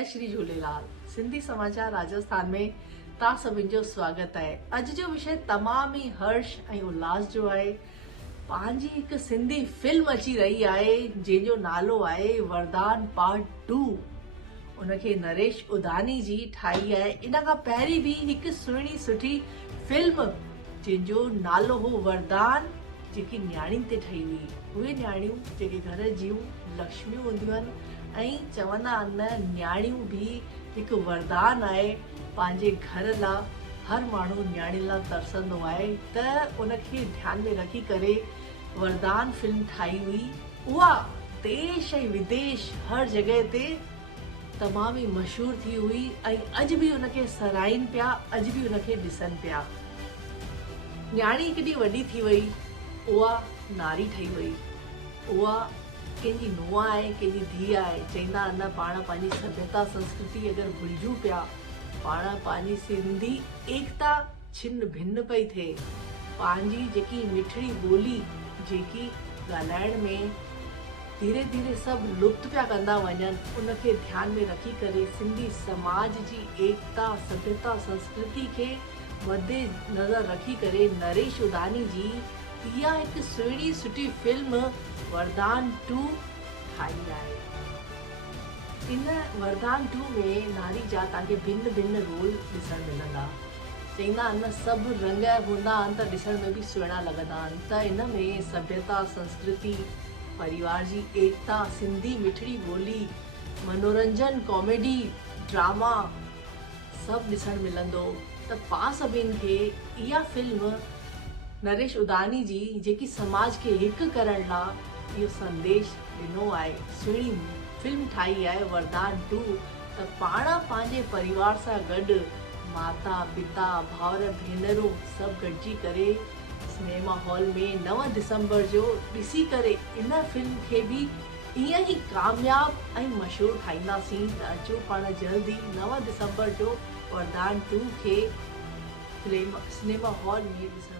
जय श्री झूलेलाल। सिंधी समाचार राजस्थान में तव्हां सभिनि जो स्वागत आहे। अॼु जो विषय तमाम ही हर्ष ऐं उल्लास जो आहे। पंहिंजी हिकु सिंधी फिल्म अची रही आहे जंहिंजो नालो आहे वरदान पार्ट 2। उनखे नरेश उधानी जी ठाही आहे। इन खां पहिरीं बि हिकु सुहिणी सुठी फिल्म जंहिंजो नालो हो वरदान, जेकी न्याणियुनि ते ठही हुई। उहे न्याणियूं जेके घर जूं लक्ष्मियूं हूंदियूं आहिनि ऐं चवंदा आहिनि न्याणियूं बि हिकु वरदान आहे पंहिंजे घर लाइ। हर माण्हू न्याणियुनि लाइ तरसंदो आहे, त उनखे ध्यान में रखी करे वरदान फिल्म ठाही हुई। उहा देश ऐं विदेश हर जॻह ते तमामु ई मशहूर थी हुई ऐं अॼु बि उनखे सराइनि पिया, अॼु बि उनखे ॾिसनि पिया। न्याणी केॾी वॾी थी वई, उहा नारी ठही वई। उहा कंहिंजी नुंहुं आहे, कंहिंजी धीउ आहे। चवंदा आहिनि पाण पंहिंजी सभ्यता संस्कृति अगरि भुलिजूं पिया, पाण पंहिंजी सिंधी एकता छिन्न भिन्न पई थिए। पंहिंजी जेकी मिठड़ी ॿोली जेकी ॻाल्हाइण में धीरे धीरे सभु लुप्त पिया कंदा वञनि, उनखे ध्यान में रखी करे सिंधी समाज जी एकता सभ्यता संस्कृति खे मद्दे नज़र रखी करे नरेश उधानी जी इहा हिकु सुहिणी सुठी फिल्म वरदान 2 ठाही आहे। इन वरदान 2 में नारी जा तव्हांखे भिन्न भिन्न रोल ॾिसणु मिलंदा। चवंदा आहिनि सभु रंग हूंदा आहिनि त ॾिसण में बि सुहिणा लॻंदा आहिनि। त इन में सभ्यता संस्कृति, परिवार जी एकता, सिंधी मिठड़ी ॿोली, मनोरंजन, कॉमेडी, ड्रामा सभु ॾिसणु मिलंदो। त पाण सभिनि खे इहा फिल्म नरेश उधानी जी जेकी समाज खे हिकु करण लाइ इहो संदेश ॾिनो आहे, सुहिणी फिल्म ठाही आहे वरदान 2। त पाण पंहिंजे परिवार सां गॾु माता पिता भाउर भेनरूं सभु गॾिजी करे सिनेमा हॉल में 9 दिसंबर जो ॾिसी करे इन फिल्म खे बि ईअं ई कामयाब ऐं मशहूरु ठाहींदासीं। त अचो पाण जल्दी 9 दिसंबर जो वरदान 2 खे सिनेमा हॉल में ॾिसण